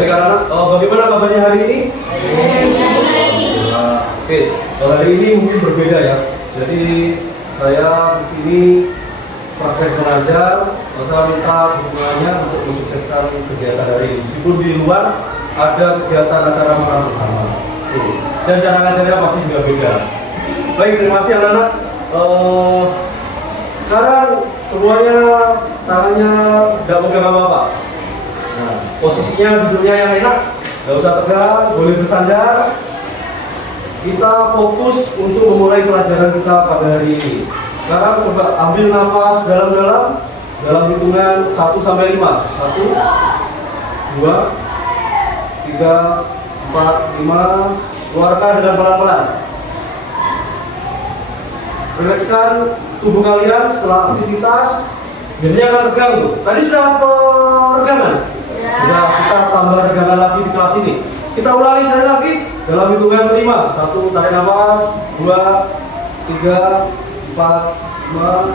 Baik anak-anak, bagaimana kabarnya hari ini? Oke, hari ini mungkin berbeda ya. Jadi saya di sini praktek mengajar. Saya minta dukungannya untuk mensukseskan kegiatan hari ini. Meskipun di luar ada kegiatan acara makan bersama. Dan cara ngajarnya pasti juga beda. Baik, terima kasih anak-anak. Sekarang semuanya tangannya tidak pegang apa-apa. Nah, posisinya duduknya yang enak, nggak usah tegak, boleh bersandar. Kita fokus untuk memulai pelajaran kita pada hari ini. Sekarang coba ambil nafas dalam-dalam dalam hitungan 1 sampai 5. 1, 2, 3, 4, 5. Keluarkan dengan pelan-pelan. Rilekskan tubuh kalian setelah aktivitas. Biasanya akan tegang tuh. Tadi sudah peregangan? Sudah, kita tambah regangan lagi di kelas ini. Kita ulangi sekali lagi dalam hitungan kelima. 1, tarik nafas. 2, 3, 4, 5.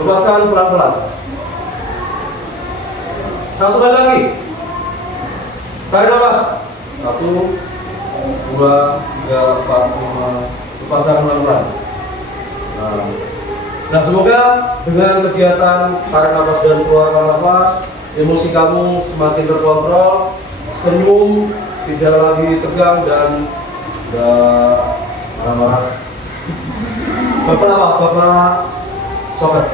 Lepaskan pelan-pelan. 1 kali lagi. Tarik nafas. 1, 2, 3, 4, 5. Lepaskan pelan-pelan. Nah, semoga dengan kegiatan tarik nafas dan keluarkan nafas, emosi kamu semakin terkontrol, senyum, tidak lagi tegang dan tidak marah-marah. Bapak apa? Bapak soccer.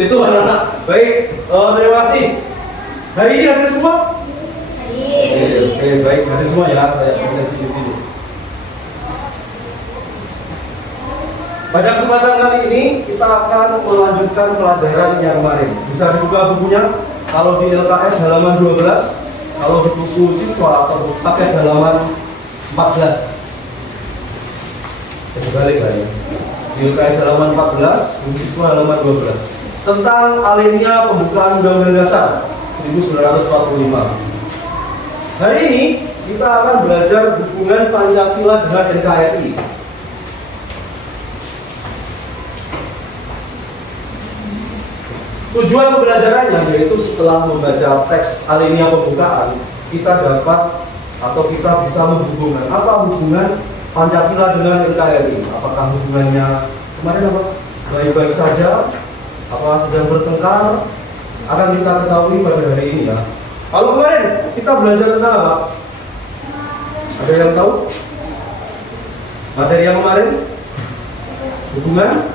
Itu anak-anak. Baik, terima kasih. Hari ini hadir semua? Oke, baik, hadir semua ya. Saya presentasi di sini. Pada kesempatan kali ini kita akan melanjutkan pelajaran yang kemarin. Bisa dibuka bukunya. Kalau di LKS halaman 12, kalau di buku siswa atau buku paket halaman 14. Balik lah ya. Di LKS halaman 14, buku siswa halaman 12. Tentang alinea pembukaan Undang-Undang Dasar 1945. Hari ini kita akan belajar hubungan Pancasila dengan NKRI. Tujuan pembelajarannya yaitu setelah membaca teks alinea pembukaan, kita dapat atau kita bisa menghubungkan apa hubungan Pancasila dengan NKRI. Apakah hubungannya kemarin apa? Baik-baik saja? Apa sedang bertengkar? Akan kita ketahui pada hari ini ya. Kalau kemarin kita belajar tentang apa? Ada yang tahu? Materi yang kemarin? Hubungan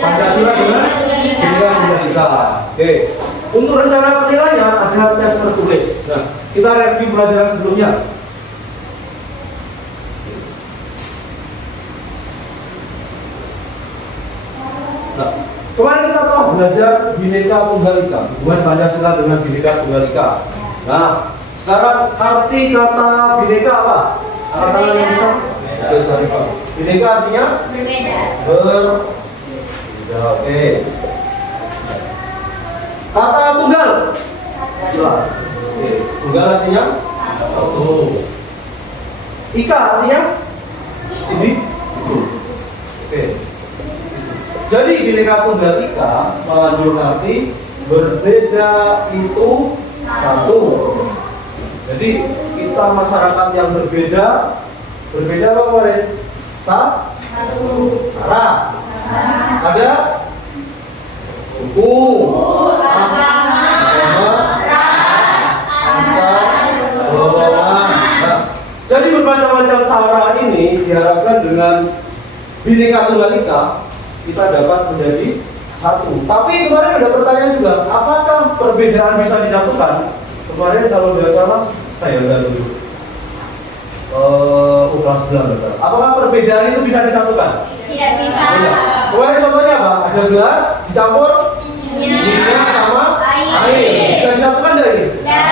Pancasila dengan Bhinneka Tunggal Ika. Oke. Untuk rencana penilaiannya ada tes tertulis. Nah, kita review pelajaran sebelumnya. Nah, kemarin kita telah belajar Bhinneka Tunggal Ika, hubungan Pancasila dengan Bhinneka Tunggal Ika. Nah, sekarang arti kata Bhinneka apa? Angkat tangan yang bisa. Bhinneka artinya berbeda. Oke. Kata tunggal. Oke. Tunggal artinya satu. Ika artinya sini. Itu. Oke. Jadi Bhinneka Tunggal Ika mengandung arti berbeda itu satu. Jadi kita masyarakat yang berbeda apa kemarin? Satu. Cara. Ada suku, agama, ras, antar golongan. Nah, jadi bermacam-macam sara ini diharapkan dengan Bhinneka Tunggal Ika kita dapat menjadi satu. Tapi kemarin ada pertanyaan juga, apakah perbedaan bisa disatukan? Kemarin kalau tidak salah, saya dulu. Kelas 9 apakah perbedaan itu bisa disatukan? Tidak bisa. Kemarin contohnya apa? Ada gelas dicampur minyak sama air. Bisa disatukan dari ini? Tidak.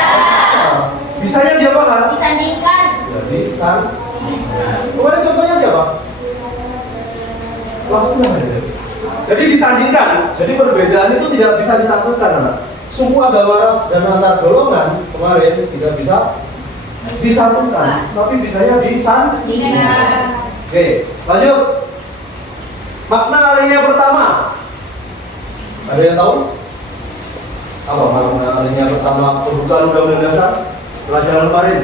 Bisanya diapakan? Disandingkan. Jadi kemarin contohnya siapa? Kelas 9 Jadi disandingkan. Jadi perbedaan itu tidak bisa disatukan, anak. Suku, agama, ras dan antar golongan kemarin tidak bisa disatukan, tapi bisanya disandingkan. Oke, lanjut. Makna alinea pertama. Ada yang tahu? Apa makna alinea pertama pembukaan Undang-Undang Dasar? pelajaran kemarin?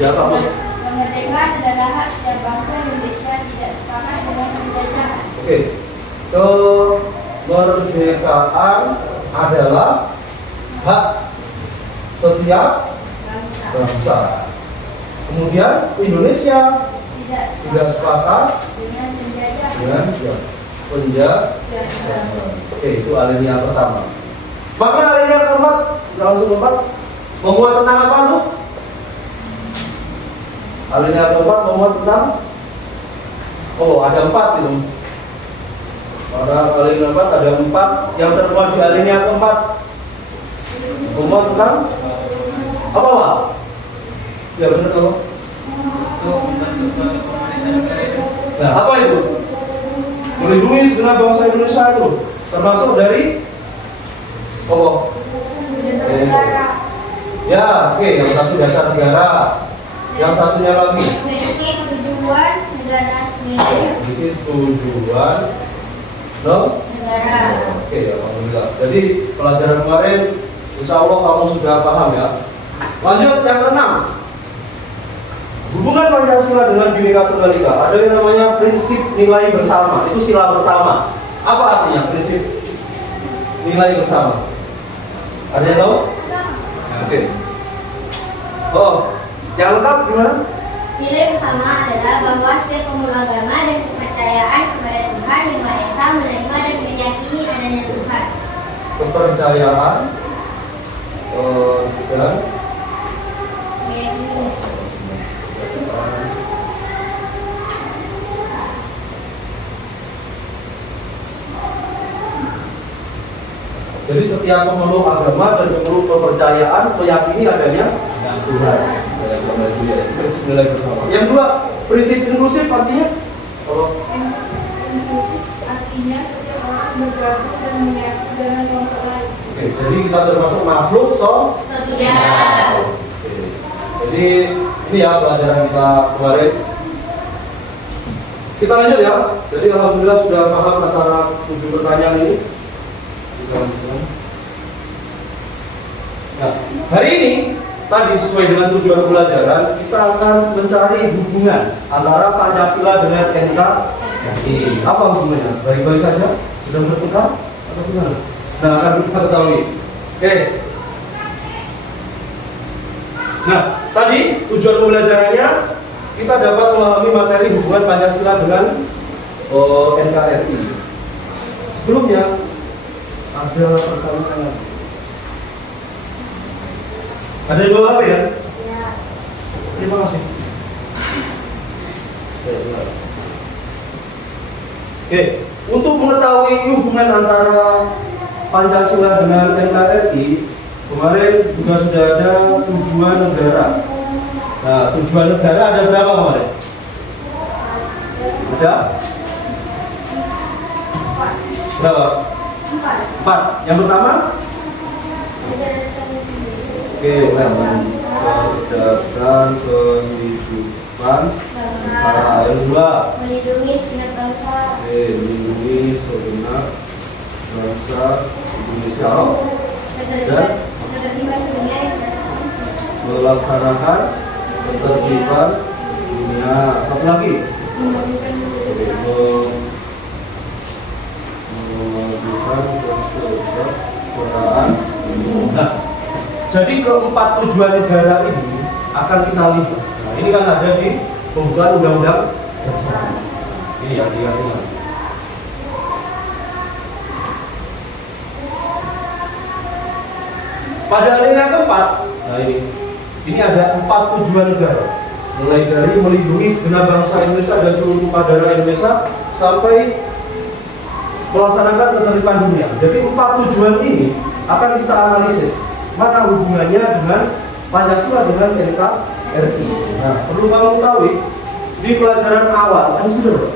Ya apa? Kemerdekaan adalah hak setiap bangsa Indonesia tidak sepakat dengan penjajahan. Oke. Kemerdekaan adalah hak setiap Bangsa bangsa. Kemudian Indonesia tidak tidak sepakat dengan penjajahan. dengan penjajahan. Oke, itu alinea pertama. Maka alinea keempat, langsung keempat, memuat tentang apa tuh? Alinea keempat memuat tentang, oh ada 4 itu. Pada alinea keempat ada 4 yang termuat di alinea keempat. Memuat tentang apa Pak? Ya benar tuh. Nah, apa itu? Melindungi segenap bangsa Indonesia itu termasuk dari oh, Negara. ya, oke, yang satu dasar negara, yang satunya lagi Memiliki tujuan negara Indonesia. di situ tujuan no? Negara. Oke, alhamdulillah. Jadi pelajaran kemarin, insya Allah kamu sudah paham ya. Lanjut yang keenam. Hubungan Pancasila dengan Bhinneka Tunggal Ika. Ada yang namanya prinsip nilai bersama. Itu sila pertama. Apa artinya prinsip nilai bersama? Ada yang tahu? Oke. Oh, yang lengkap gimana? Nilai bersama adalah bahwa setiap pemeluk agama dan kepercayaan kepada Tuhan yang Maha Esa menerima dan meyakini adanya Tuhan. Kepercayaan dan Meyakini. jadi setiap pemeluk agama dan pemeluk kepercayaan meyakini adanya Tuhan. Itu prinsip nilai bersama. Yang dua, prinsip inklusif artinya kalau Inklusif artinya setiap orang bergabung dan menyatu dengan kelompok lain. oke, jadi kita termasuk makhluk Sosial. Oke. Jadi ini ya pelajaran kita kemarin. Kita lanjut ya. Jadi alhamdulillah sudah paham antara 7 pertanyaan ini. Kita lanjutkan. Nah, hari ini tadi sesuai dengan tujuan pelajaran kita akan mencari hubungan antara Pancasila dengan NKRI. Apa hubungannya? Baik-baik saja? Sedang bertengkar atau gimana? Nah, akan kita ketahui. Oke. Nah, tadi tujuan pembelajarannya kita dapat memahami materi hubungan Pancasila dengan NKRI. Sebelumnya ada pertanyaan. Ada yang mau apa ya? Ya. Terima kasih. Oke, untuk mengetahui hubungan antara Pancasila dengan NKRI, kemarin juga sudah ada tujuan negara. Nah, tujuan negara ada berapa kemarin? Ada? Berapa? 4. Yang pertama? Oke, mencerdaskan kehidupan bangsa. Yang kedua? Melindungi segenap bangsa. Oke, melindungi segenap bangsa Indonesia. Dan Ketertiban dunia yang melaksanakan ketertiban dunia. Satu lagi. Memajukan Memajukan kesejahteraan. Nah, jadi keempat tujuan negara ini akan kita lihat. Nah, ini kan ada di pembukaan undang-undang dasar. Ini ya, diingat-ingat. Pada alinea keempat, nah ini ada 4 tujuan negara. Mulai dari melindungi segenap bangsa Indonesia dan seluruh tumpah darah Indonesia sampai melaksanakan ketertiban dunia. Jadi 4 tujuan ini akan kita analisis mana hubungannya dengan Pancasila dengan NKRI. Nah, perlu kamu ketahui di pelajaran awal yang sudah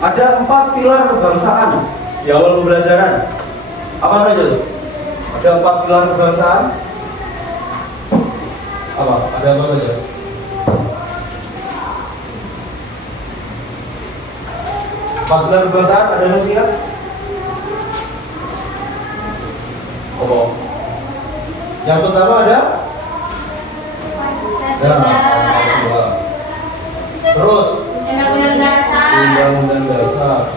ada 4 pilar kebangsaan di awal pembelajaran. Apa saja tuh? Ada 4 pilar kebangsaan. Apa? Ada apa saja? Empat pilar kebangsaan, ada yang masih ingat? Apa? Yang pertama ada? Ya, terus Undang-undang dasar. Undang-undang dasar.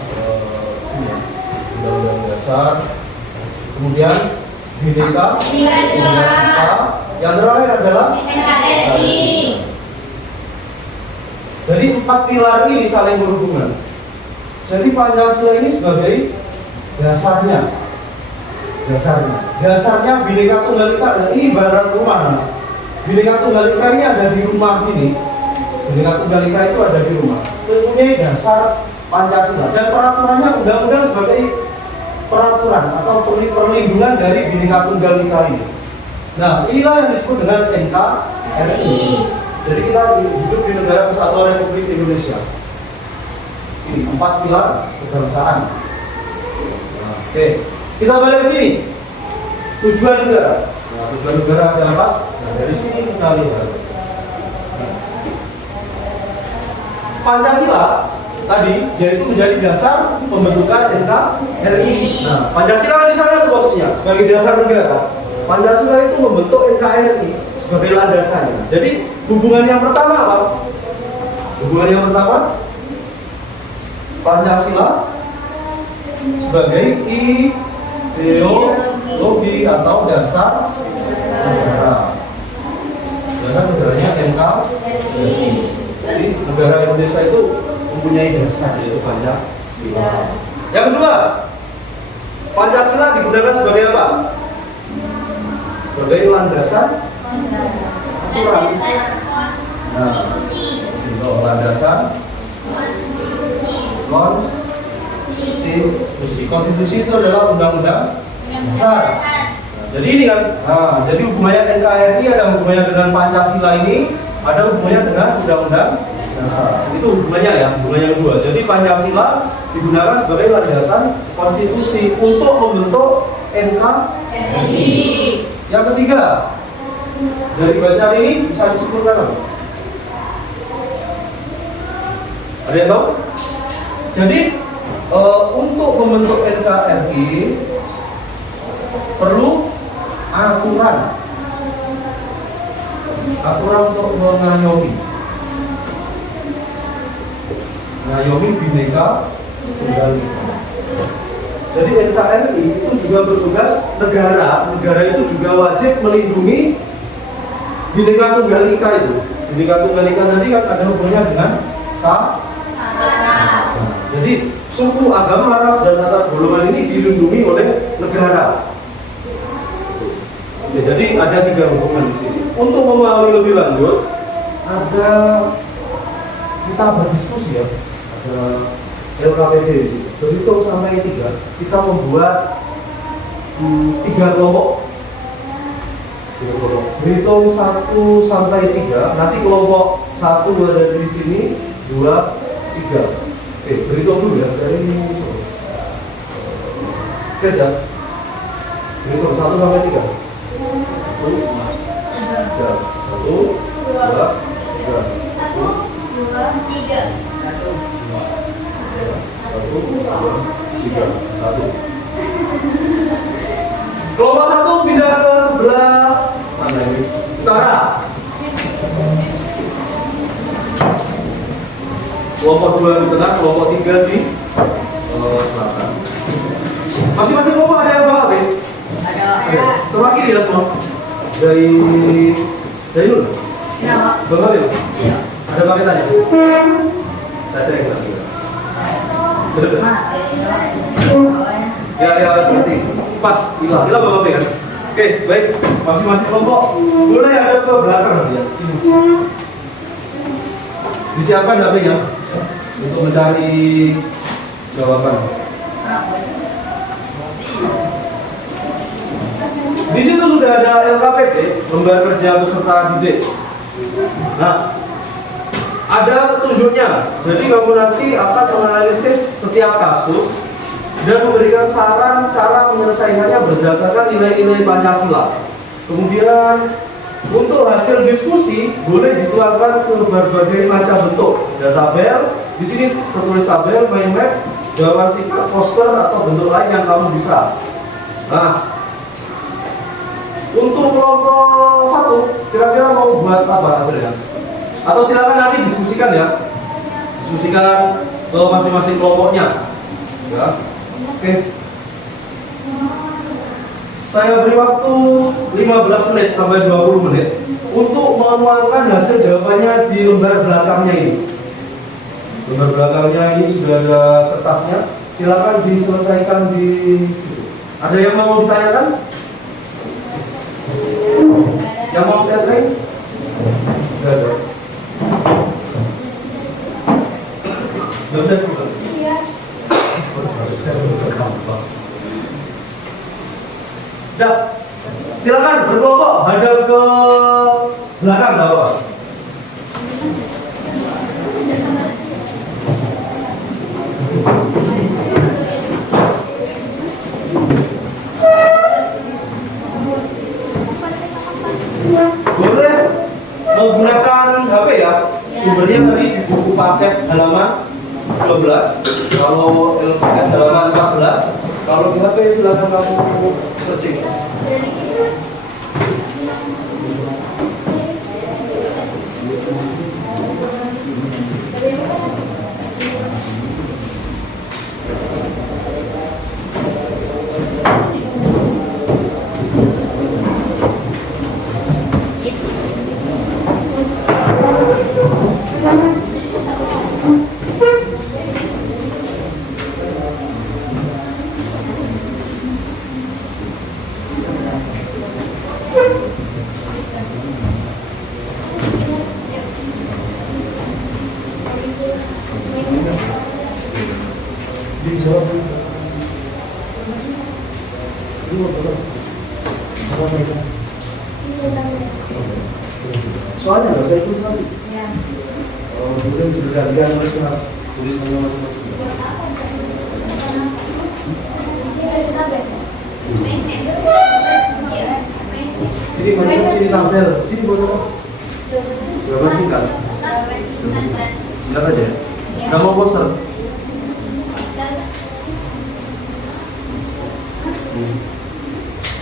Undang-undang dasar. Kemudian Bhinneka. Yang terakhir adalah NKRI. Jadi 4 pilar ini saling berhubungan. Jadi Pancasila ini sebagai dasarnya. Dasarnya Bhinneka Tunggal Ika. Ini ibarat rumah. Bhinneka Tunggal Ika ini ada di rumah sini. Bhinneka Tunggal Ika itu ada di rumah. Mempunyai dasar Pancasila dan peraturannya undang-undang sebagai peraturan atau perlindungan dari Bhinneka Tunggal Ika ini. Nah, inilah yang disebut dengan NKRI. Jadi kita hidup di negara Kesatuan Republik Indonesia. Ini 4 pilar kebangsaan. Nah, oke, kita balik ke sini. Tujuan negara. Nah, tujuan negara ada apa? Nah, dari sini kita lihat. Pancasila tadi yaitu menjadi dasar pembentukan NKRI. Nah, Pancasila di sana tuh posisinya sebagai dasar negara. Pancasila itu membentuk NKRI sebagai landasannya. Jadi hubungan yang pertama apa? Hubungan yang pertama Pancasila sebagai ideologi atau dasar negara. Dasar negaranya NKRI. Jadi negara Indonesia itu mempunyai dasar yaitu Pancasila. Yang kedua, Pancasila digunakan sebagai apa? Sebagai landasan aturan. Nah, itu landasan konstitusi. Konstitusi itu adalah undang-undang dasar. Nah, jadi ini kan, jadi hubungannya NKRI ada hubungannya dengan Pancasila ini, ada hubungannya dengan undang-undang dasar. Itu hubungannya ya, hubungannya yang kedua. Jadi Pancasila digunakan sebagai landasan konstitusi untuk membentuk NKRI. Yang ketiga, dari bacaan ini bisa disimpulkan apa? Ada yang tahu? Jadi untuk membentuk NKRI perlu aturan untuk mengayomi Bhinneka Tunggal Ika. Jadi NKRI itu juga bertugas negara itu juga wajib melindungi Bhinneka Tunggal Ika itu. Bhinneka Tunggal Ika tadi kan ada hubungannya dengan jadi suku, agama, ras, dan antar golongan ini dilindungi oleh negara. Oke, jadi ada 3 hubungan di sini. Untuk memahami lebih lanjut, kita berdiskusi ya. Ada LKPD di sini. Berhitung sampai 3, kita membuat 3 kelompok. Berhitung 1 sampai 3. Nanti kelompok 1 ada di sini, 2, 3. Oke, berhitung dulu ya dari Chris ya. Berhitung 1 sampai 3. 1, 2, 3. 1. Kelompok 1 pindah ke sebelah mana ini? Utara. Kelompok 2 di tengah, kelompok 3 di selatan. Masing-masing kelompok ada yang bawa, Ben? Ada. Terwakili ya semua. Dari Zainul. Bawa ya? Iya. Ada paketannya? Saya cek lagi. Ya, seperti pas. Ila bawa apa kan? Oke, baik. Masing-masing kelompok boleh ada ke belakang nanti ya. Disiapkan HP-nya untuk mencari jawaban. Di situ sudah ada LKPD, lembar kerja peserta didik. Nah, ada petunjuknya. Jadi kamu nanti akan menganalisis setiap kasus dan memberikan saran cara menyelesaikannya berdasarkan nilai-nilai Pancasila. Kemudian untuk hasil diskusi boleh dituangkan ke berbagai macam bentuk, ada tabel, di sini tertulis tabel, mind map, jawaban singkat, poster atau bentuk lain yang kamu bisa. Nah, untuk kelompok 1 kira-kira mau buat apa hasilnya? Atau silakan nanti diskusikan ya, diskusikan ke masing-masing kelompoknya. Ya, oke. Saya beri waktu 15 menit sampai 20 menit untuk menuangkan hasil jawabannya di lembar belakangnya ini. Lembar belakangnya ini sudah ada kertasnya. Silakan diselesaikan di situ. Ada yang mau ditanyakan? Yang mau catering? Tidak ada. Tidak usah ikut. Ya, silakan berkelompok hadap ke belakang, nggak apa-apa. Boleh menggunakan HP ya. Sumbernya tadi di buku paket halaman 12. Kalau LKS halaman 14. Kalau di HP silakan kamu searching. Soalnya nggak usah itu sekali. Kemudian sudah gantian tulisannya masing-masing. Jadi macam sini tampil, sini boleh. Jawaban singkat. Singkat aja. Nggak mau poster.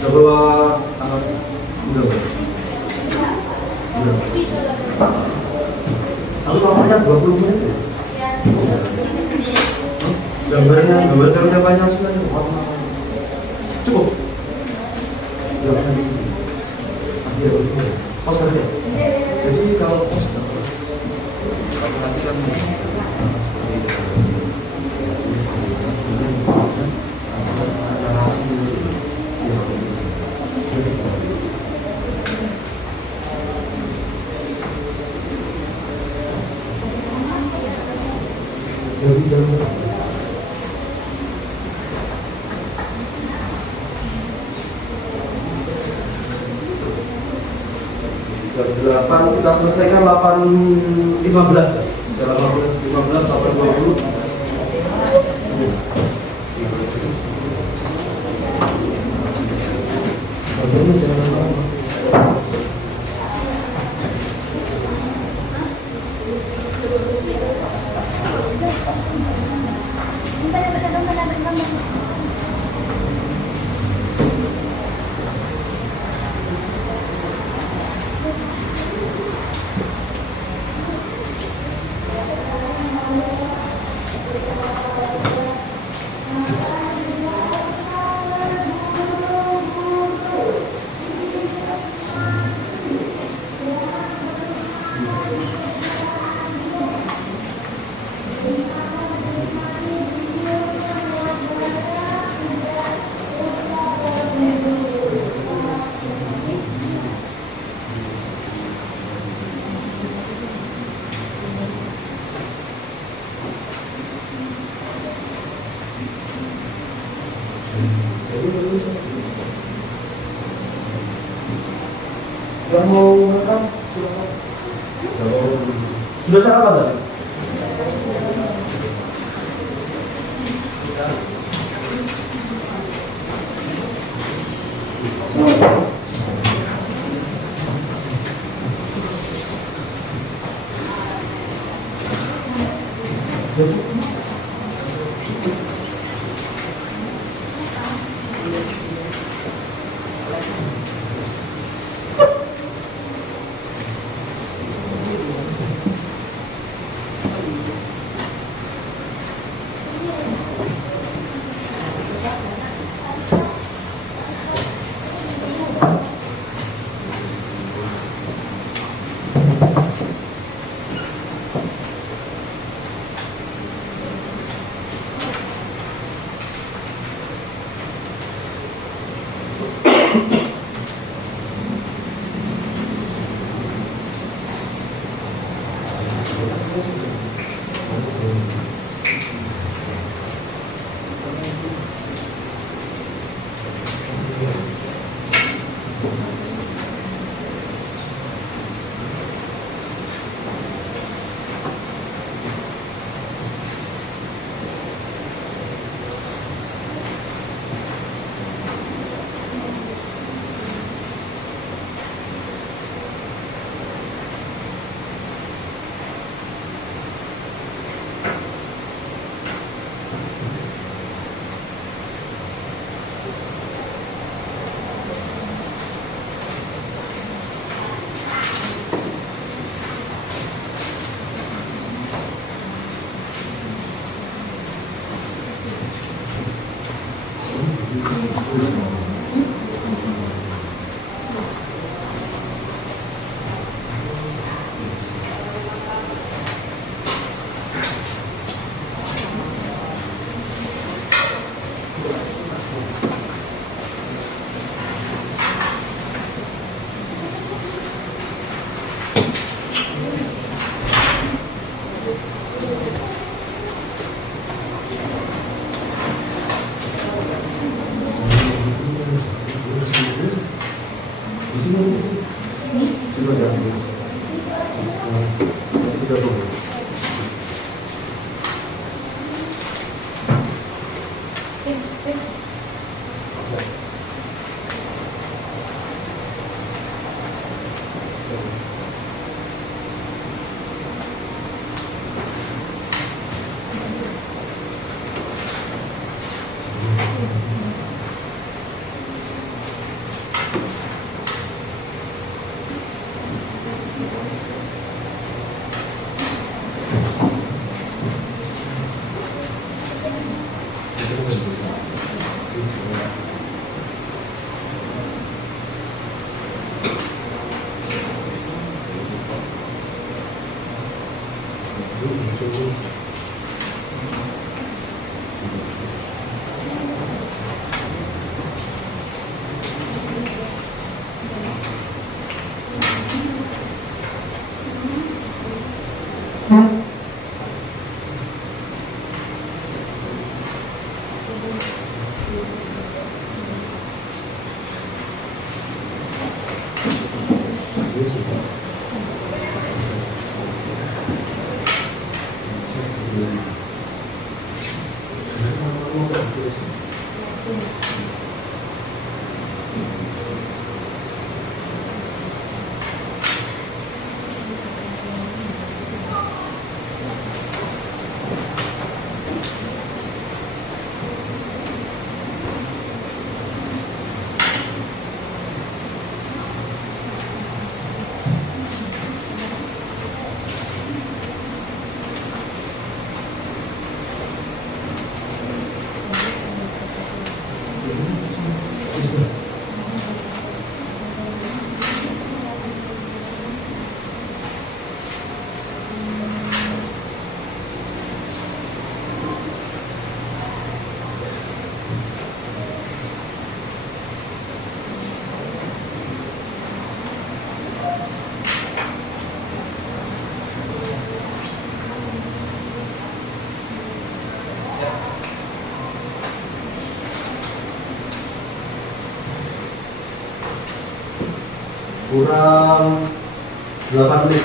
Udah bawa apa? Udah bawa. Aku kamarnya 20 menit ya? Gambar terunya banyak sekali. Cukup? Gambarnya di sini. Posternya. Jadi kalau poster, kamu nanti kan seperti itu. Narasi dulu. Jam 8 kita selesaikan 8.15 ya. Jam 15 sampai 20. Yang mau makan? Sudah sarapan tadi? kurang 8 menit.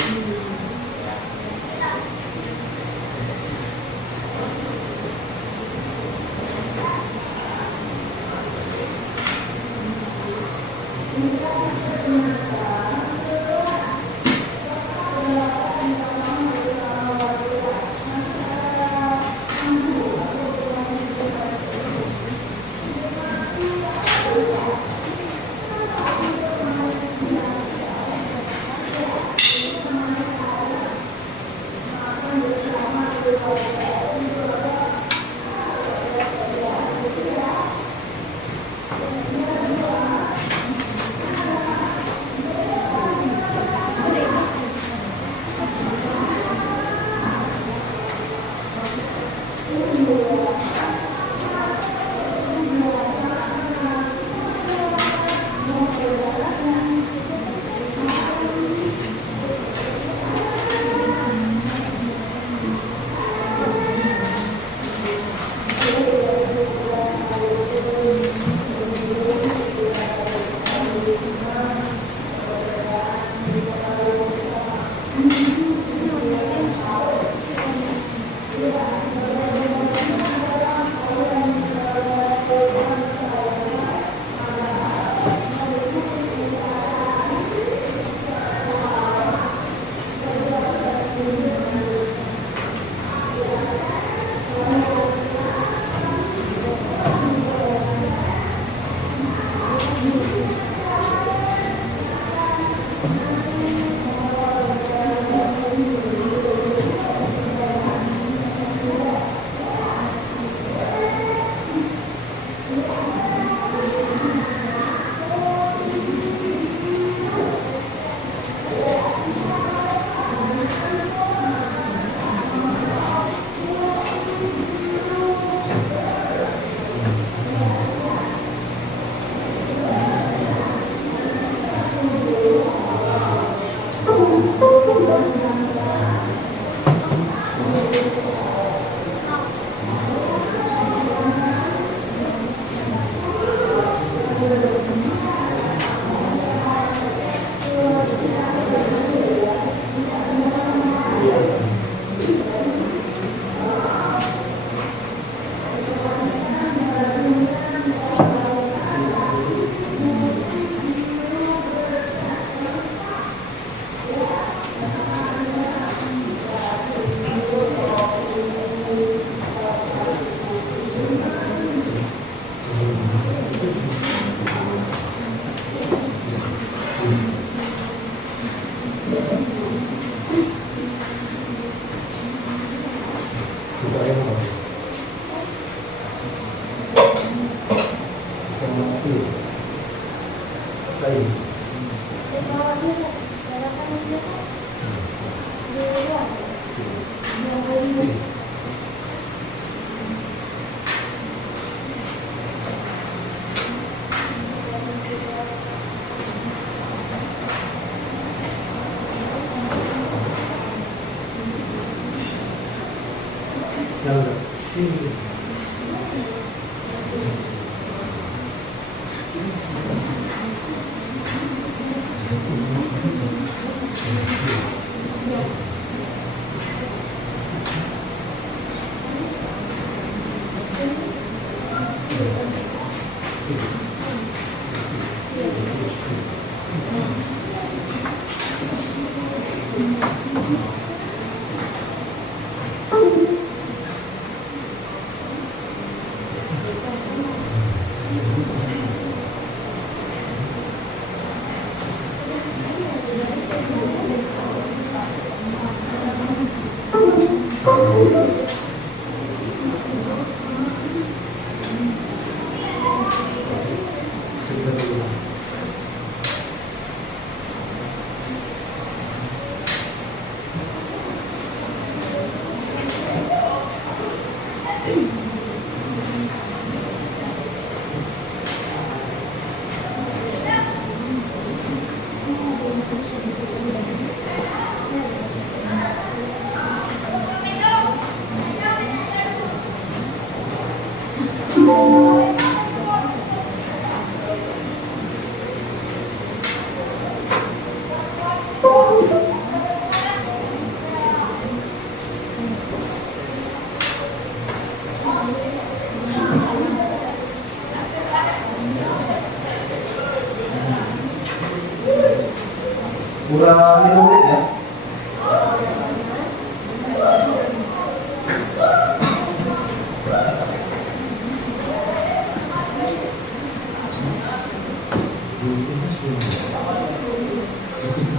Kurang 5 menit ya.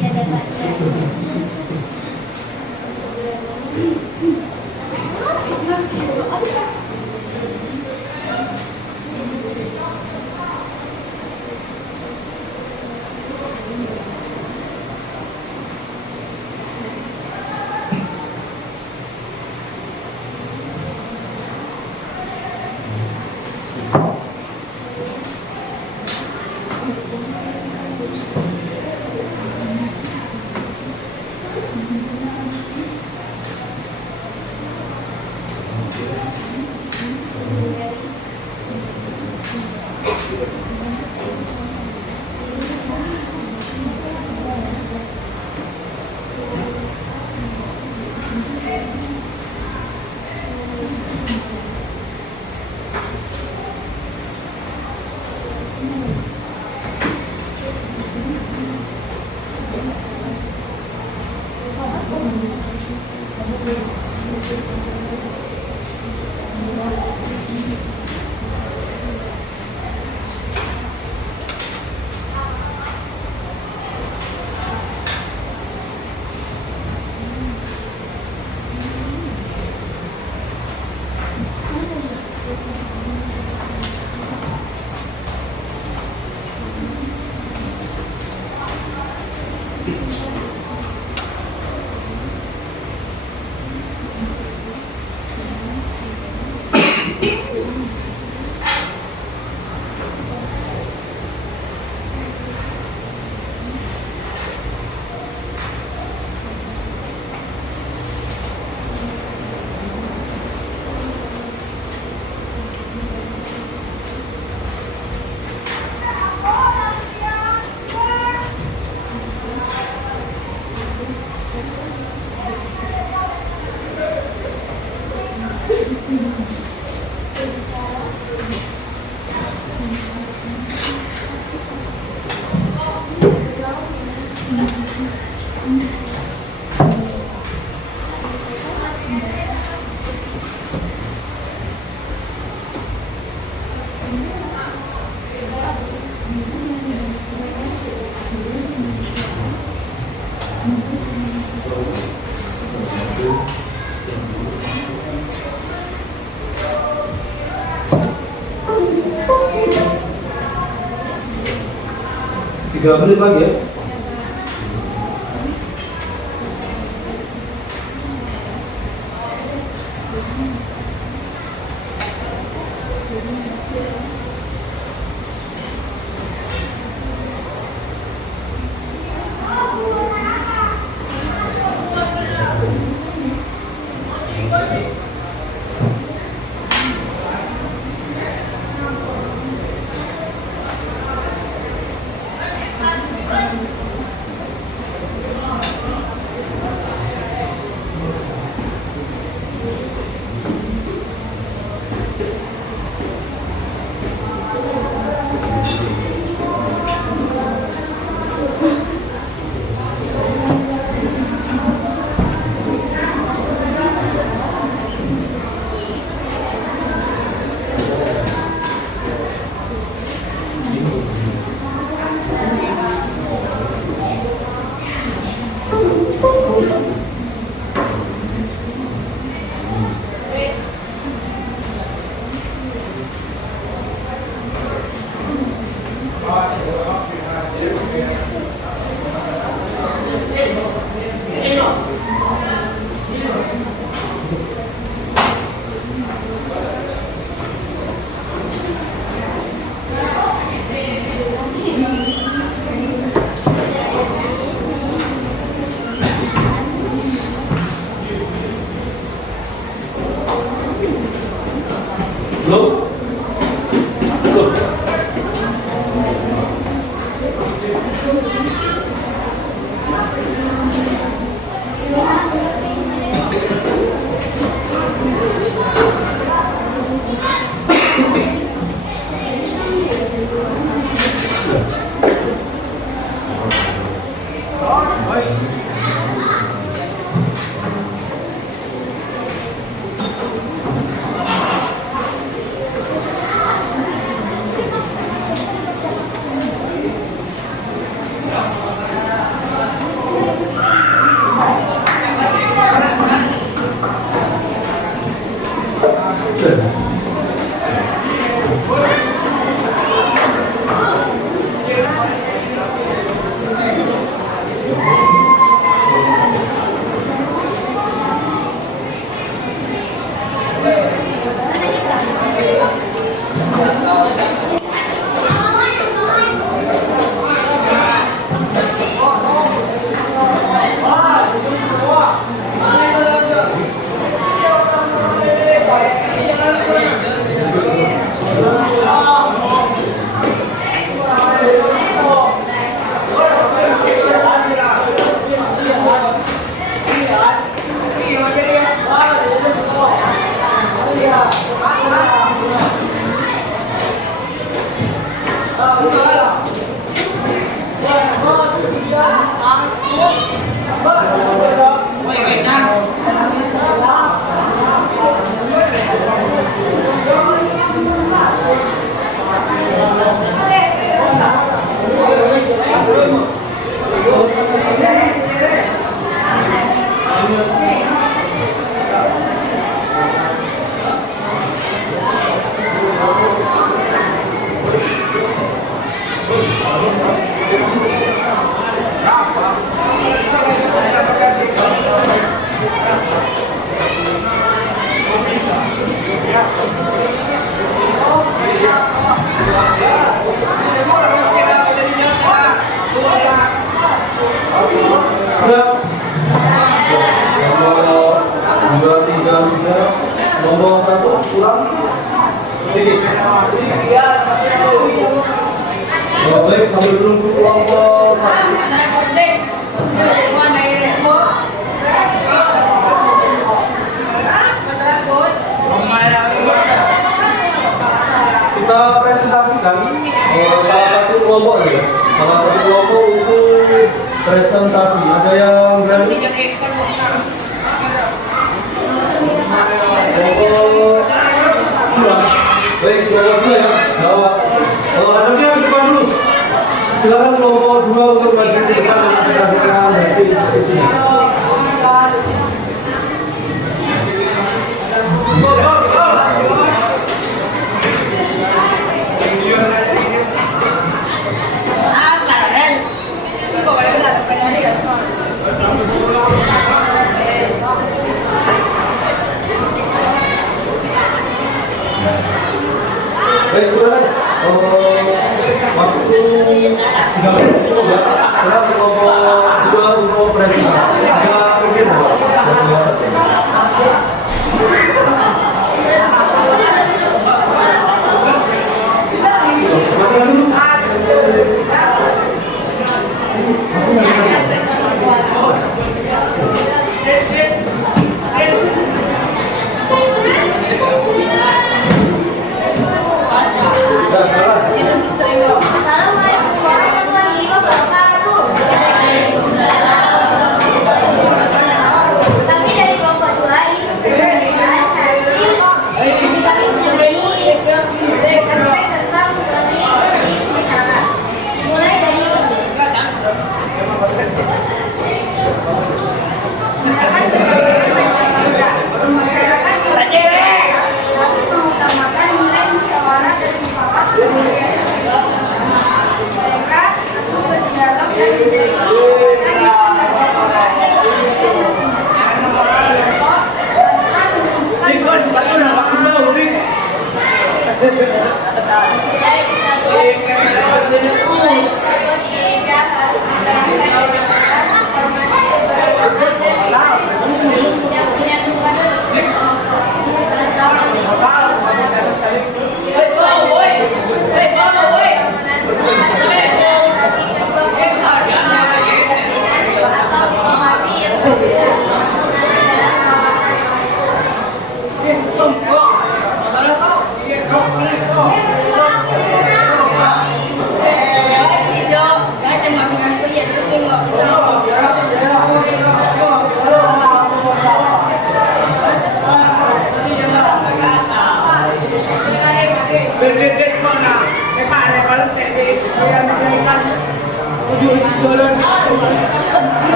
Ya, dapat. Tiga menit lagi ya. Belum? Belum? Nomor 1 pulang. Baik, sambil tunggu kelompok 1. Kita presentasikan salah satu kelompok ya. Salah satu kelompok untuk presentasi. Ada yang berani? Kelompok dua. Baik, kelompok dua ya. Bawa. Anaknya di depan dulu. Silakan kelompok dua untuk maju ke depan dan presentasikan hasil diskusinya. Baik, sudah. Waktu 3 menit cukup ya. Sekarang kelompok dua untuk presentasi. Ada mungkin Assalamualaikum warahmatullahi wabarakatuh. Kami dari kelompok 2 ini memberikan hasil diskusi kami mengenai aspek tentang situasi di masyarakat. Mulai dari misalkan Pancasila, masyarakat mengutamakan nilai musyawarah dan mufakat. Mereka berdialog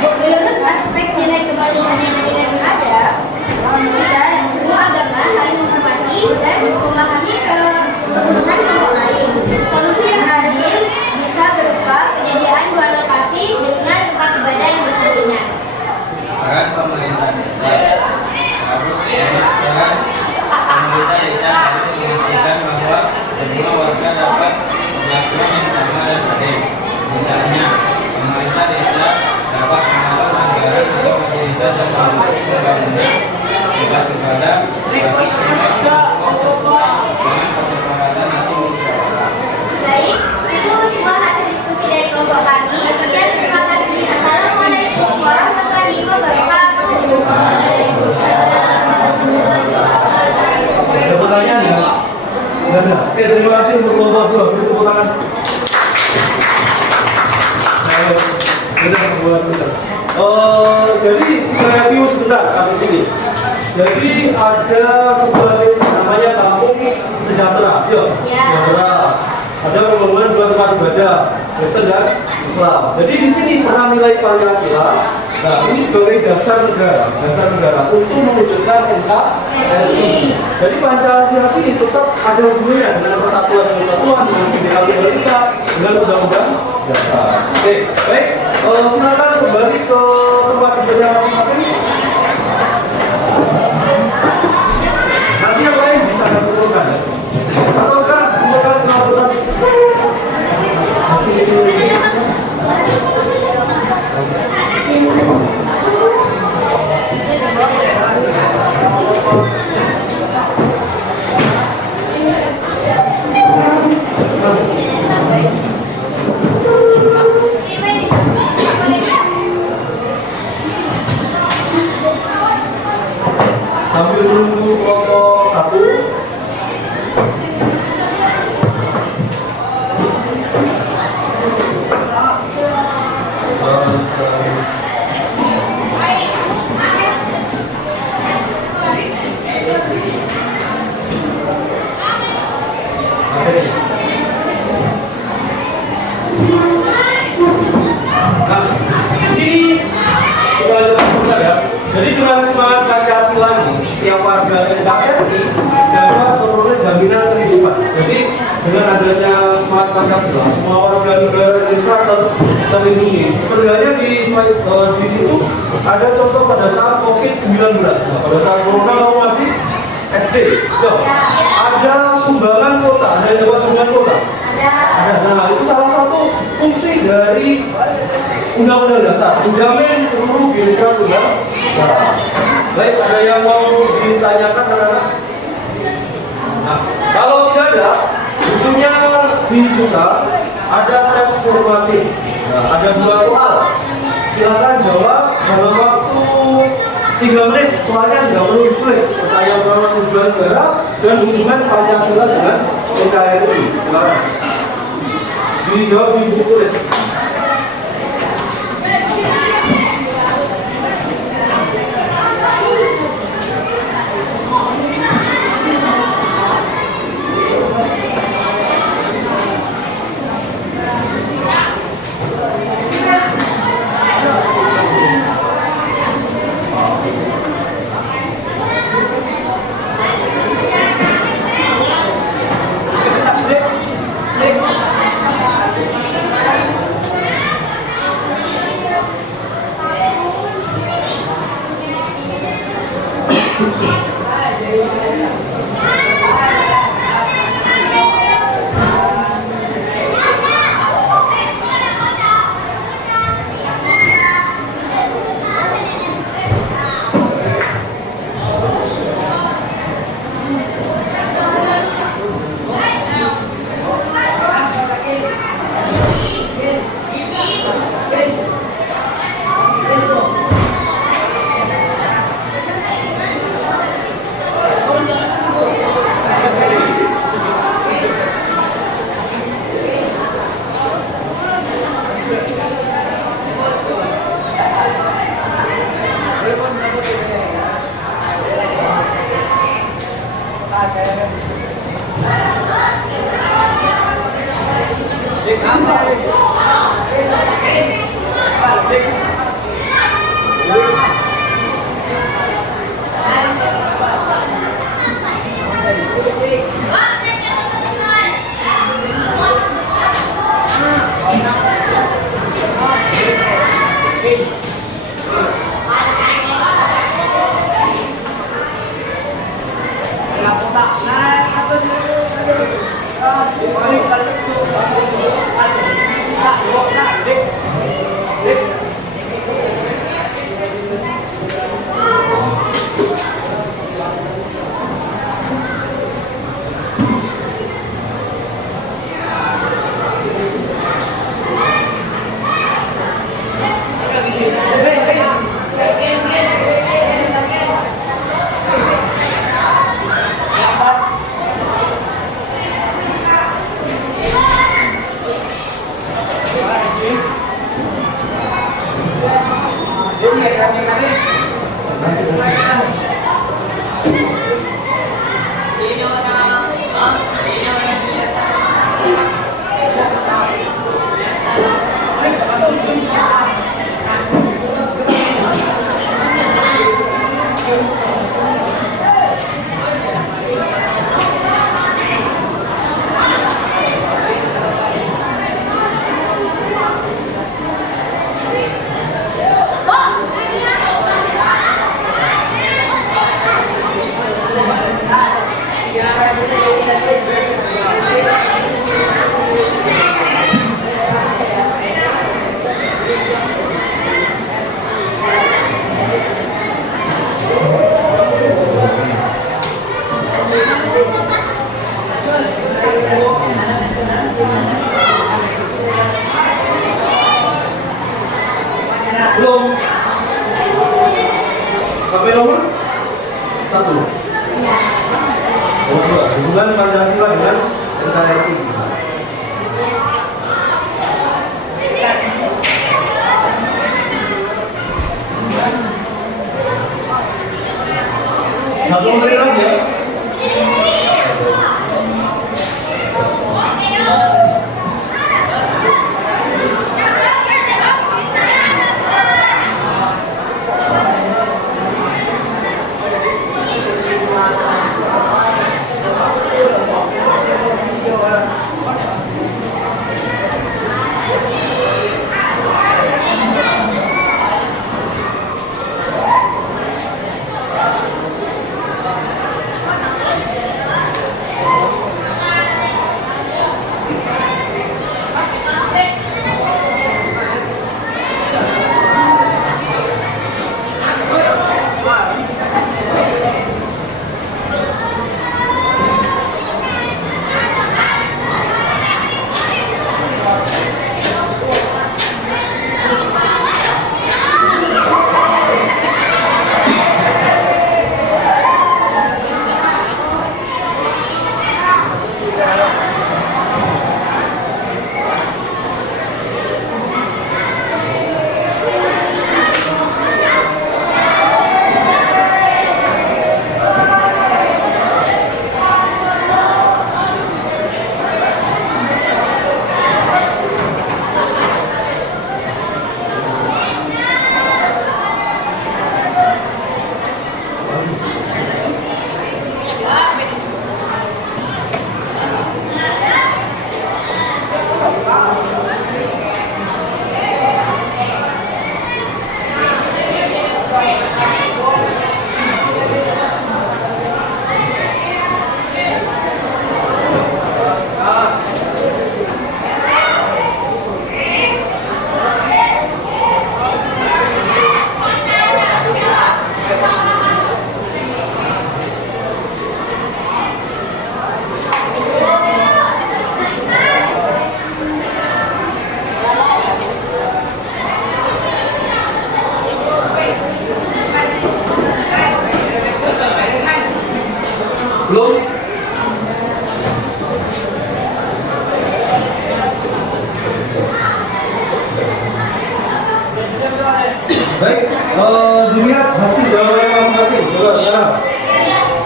dan menurut aspek nilai kemanusiaan yang ada, kita semua agama saling menghormati dan memahami kebutuhan kelompok lain. Solusi yang adil bisa berupa penyediaan 2 lokasi dengan tempat ibadah yang bersampingan. Peran pemerintah desa harus peran pemerintah desa harus memastikan bahwa semua warga dapat perlakuan yang sama dan adil. Misalnya, pemerintah desa dapat mengatur anggaran untuk fasilitas dan mendukung pembangunan tempat ibadah bagi semua kelompok dengan kesepakatan hasil musyawarah. Baik, itu semua hasil diskusi dari kelompok kami. Sekian, terima kasih. Assalamualaikum warahmatullahi wabarakatuh. ada pertanyaan ya? Enggak ada. Oke, terima kasih untuk kelompok dua. Beri tepuk tangan. Jadi kita review sebentar kasus ini. Jadi ada sebuah desa namanya Kampung Sejahtera. Yuk, Ya. Sejahtera. Ada pembangunan 2 tempat ibadah, Kristen dan Islam. Jadi di sini pernah nilai Pancasila. Nah, ini sebagai dasar negara untuk mewujudkan NKRI. Jadi Pancasila sini tetap ada hubungannya dengan persatuan dan kesatuan, dengan Bhinneka Tunggal Ika, dengan undang-undang dasar. Oke, baik. Silakan kembali ke tempat ibadah masing-masing. Nanti yang lain bisa diturunkan ya. Atau sekarang silakan melakukan hasil itu. Sambil menunggu kelompok 1. Nah, di sini kita lanjutkan ya. Jadi dengan semangat Pancasila ini, setiap warga NKRI dapat memperoleh jaminan kehidupan. Jadi dengan adanya semangat Pancasila, semua warga negara Indonesia terlindungi. Sebenarnya di situ ada contoh pada saat COVID-19. Nah, pada saat Corona kamu masih SD. Ya, ada sumbangan kota, ada yang lewat sumbangan kota. Nah, itu salah satu fungsi dari Undang-Undang Dasar, menjamin seluruh Bhinneka Tunggal Ika. Baik, ada yang mau ditanyakan anak-anak? Nah, kalau tidak ada, tentunya di kita ada tes formatif. Nah, ada 2 soal. Silakan jawab dalam waktu 3 menit. Soalnya tidak perlu ditulis. Pertanyaan pertama tujuan negara dan hubungan Pancasila dengan NKRI. Silakan. Dijawab di buku tulis. Belum? Sampai nomor? Satu. Nomor dua, hubungan Pancasila dengan NKRI. Satu menit lagi ya. Belum? Baik, dilihat hasil jawabannya masing-masing. Coba sekarang.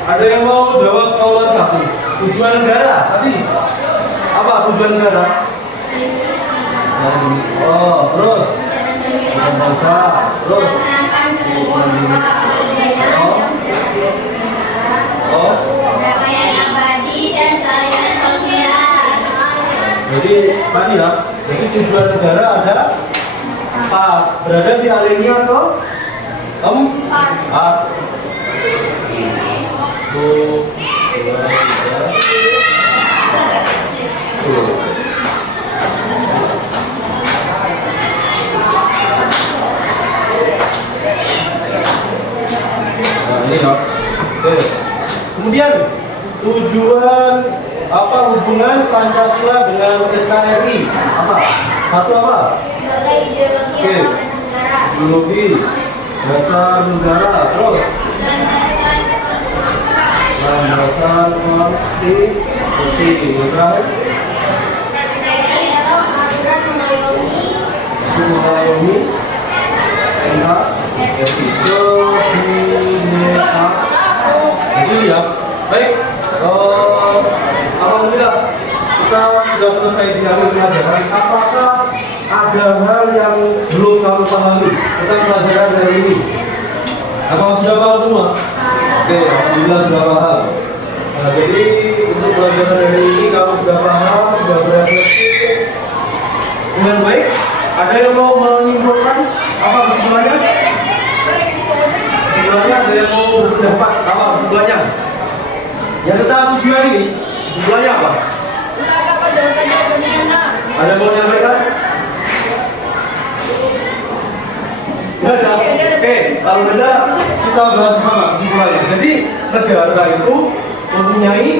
Ada yang mau jawab nomor 1. Tujuan negara tadi apa tujuan negara? Oh, terus bangsa, terus oh, Kekayaan abadi dan keadilan sosial. jadi tadi ya. Jadi tujuan negara ada 4. Berada di alinea ke 4. Tuh, 2, 3. Tuh. Nah, ini dok. Oke. Kemudian tujuan apa hubungan Pancasila dengan NKRI? Apa? Satu apa? Sebagai ideologi Oke. atau negara. Ideologi, dasar negara, terus landasan konstitusi, terakhir NKRI atau aturan mengayomi itu mengayomi NKRI kebinekaan. Jadi ya, baik. Alhamdulillah kita sudah selesai di akhir pelajaran. Apakah ada hal yang belum kamu pahami tentang pelajaran hari ini? Apa sudah paham semua? Oke, alhamdulillah sudah paham. Nah, jadi untuk pelajaran hari ini kamu sudah paham, sudah berefleksi dengan baik. Ada yang mau menyimpulkan apa kesimpulannya? Kesimpulannya ada yang mau berpendapat apa kesimpulannya? Yang tentang tujuan ini, kesimpulannya apa? Ada yang mau menyampaikan? Tidak ada. Oke, kalau tidak kita bahas bersama kesimpulannya. Jadi negara itu mempunyai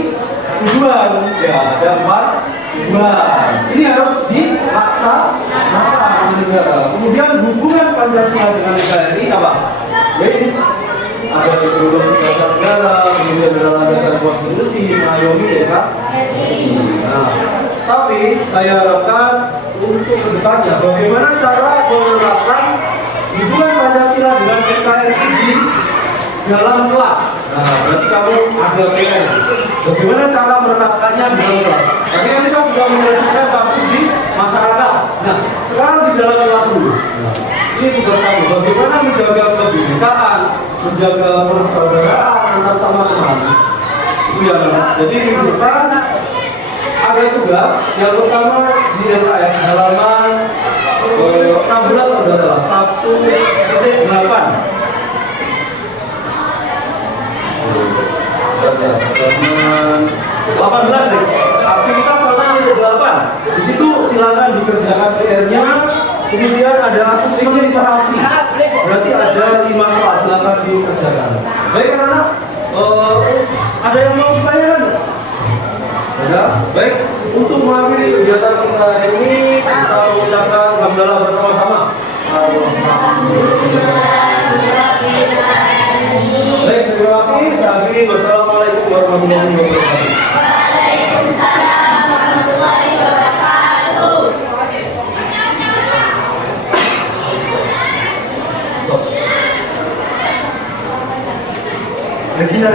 tujuan, ya ada 4 tujuan. Ini harus dilaksanakan oleh negara. Kemudian hubungan Pancasila dengan NKRI apa? Yaitu ada ideologi dasar negara, saya harapkan untuk kedepannya bagaimana cara menerapkan hubungan Pancasila dengan NKRI di dalam kelas. Nah, berarti kamu ada PR. Bagaimana cara menerapkannya di dalam kelas? Tadi kan kita sudah menyelesaikan kasus di masyarakat. Nah, sekarang di dalam kelas dulu. Nah, ini tugas kamu. Bagaimana menjaga kebinekaan, menjaga persaudaraan antar sama teman. Itu yang jadi minggu depan ada tugas yang pertama di LKS halaman 16 saudara 1.8. Halaman 18 deh. Aktivitas halaman 8. Di situ silakan dikerjakan PR-nya. Kemudian ada asesmen literasi. Berarti ada 5 soal silakan dikerjakan. Baik anak-anak, ada yang mau ditanyakan? Ada? Baik, untuk mengakhiri kegiatan kita hari ini kita ucapkan hamdalah bersama-sama. Baik, terima kasih. Akhiri, wassalamualaikum warahmatullahi wabarakatuh. Waalaikumsalam warahmatullahi wabarakatuh. Stop. Regina,